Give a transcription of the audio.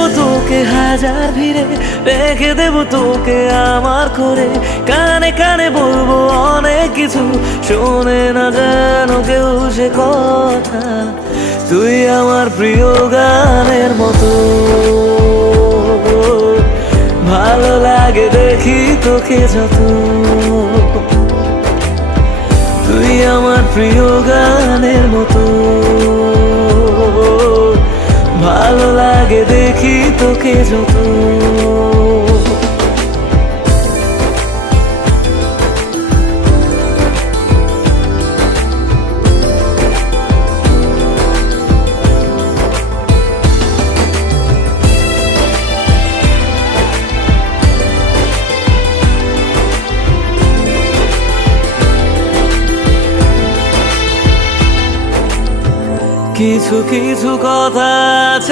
দেব তোকে হাজার ভিড়ে, রেখে দেব তোকে আমার করে। কানে কানে বলবো অনেক কিছু, শোনে না যেন কেউ সে কথা। তুই আমার প্রিয় গানের মতো, ভালো লাগে দেখি তোকে যত। তুই আমার প্রিয় গানের মতো, ভালো লাগে দেখি তোকে যত। কিছু কিছু কথা আছে